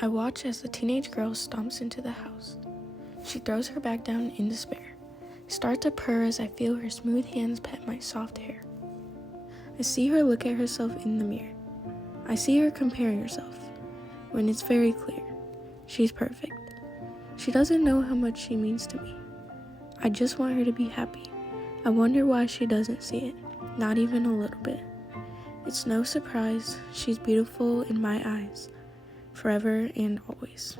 I watch as the teenage girl stomps into the house. She throws her bag down in despair. I start to purr as I feel her smooth hands pet my soft hair. I see her look at herself in the mirror. I see her comparing herself, when it's very clear. She's perfect. She doesn't know how much she means to me. I just want her to be happy. I wonder why she doesn't see it, not even a little bit. It's no surprise, she's beautiful in my eyes, forever and always.